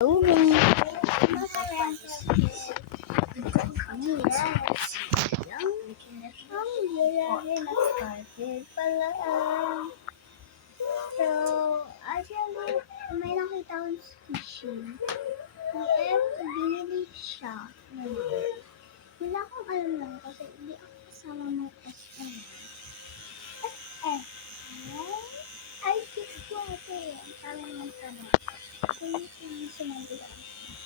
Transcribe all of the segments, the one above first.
Moving. So, actually, may nakita akong squishy. Binili siya. Wala akong alam lang kasi hindi ako kasama ng SM. Ay, fix ko ito eh. Sabi naman tanong. Kung sumabila.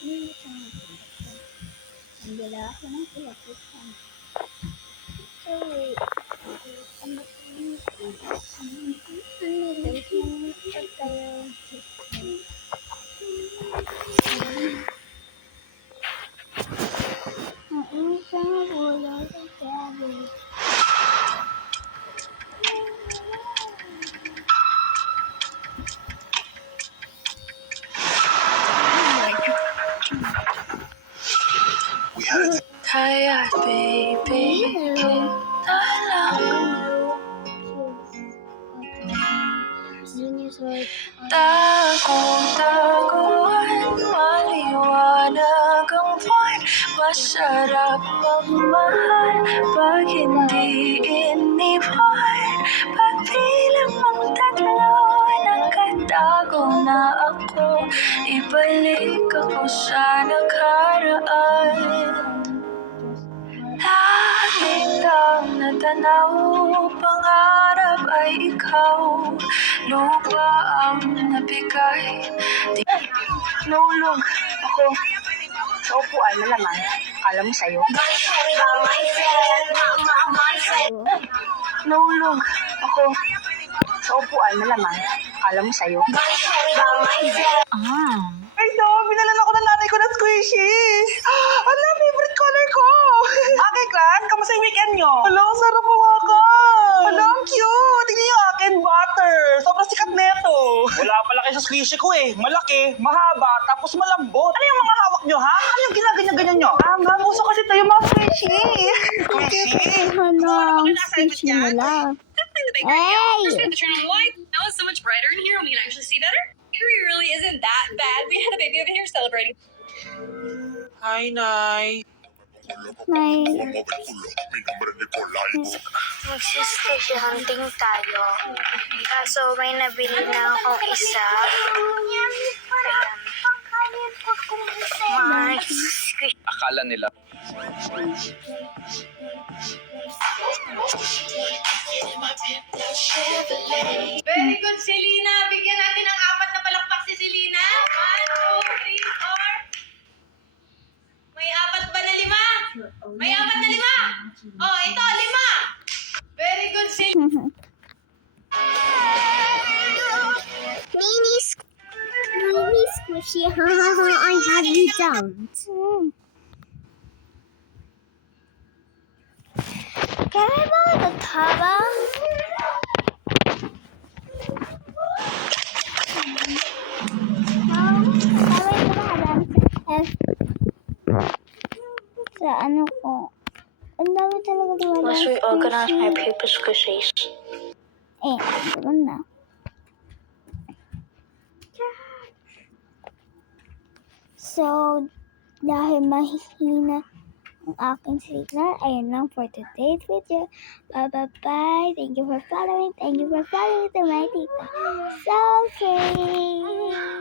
Hindi sumabila. Sumabila ako ng electric fan. So, wait. Ano check tayo. Ang isang wala sa cabbage. Kaya baby, kita lang. Tago-taguan, maliwanag ang buwan. Masarap magmahal pag hindi iniwan. Pagbilang ang tatlo, nakatago na ako. Ibalik ako sa nakaraan. Langit ang natanaw, pangarap ay ikaw. Lupa ang nabigay. Nahulog ako sa upuan na naman. Akala mo sa'yo? Nahulog ako sa upuan na naman. Akala mo sa'yo? Ay, no! Binalan ako ng nanay ko ng squishy! Ala, favorite color ko! Okay, class? Kamusta yung weekend nyo? Ala, ang sarap hawakan! Ala, ang cute! Tingnan yung akin, butter! Sobrang sikat neto! Wala pala kayo sa squishy ko eh. Malaki, mahaba, tapos malambot. Ano yung mga hawak nyo, ha? Ano yung ginaganyan-ganyan nyo? Ma'am, gusto kasi tayo mga squishy! Squishy? Ano, squishy nila. Hey! Now it's so much brighter in here and we can actually see better. Hickory really isn't that bad. We had a baby over here celebrating. Hi, Nay. May Magsistay hunting tayo. Kaso may nabili na akong isa. Ayan. Akala nila. Very good, Selena. Bigyan natin ng 4 na palakpak si Selena. 1, 2, 3, 4. May 4 ba na 5? May 4 na 5? Oh, ito, 5. Very good, Selena. mini squishy. Ha ha ha, I have you dumped. Can I borrow the taba? Sa ano ko. Ang dami talaga diwala. Must reorganize my paper squishies. Ganun na. So, dahil mahihina ang aking signal, ayun lang for today's video. Bye-bye. Thank you for following. Thank you for following to my tita. So, okay.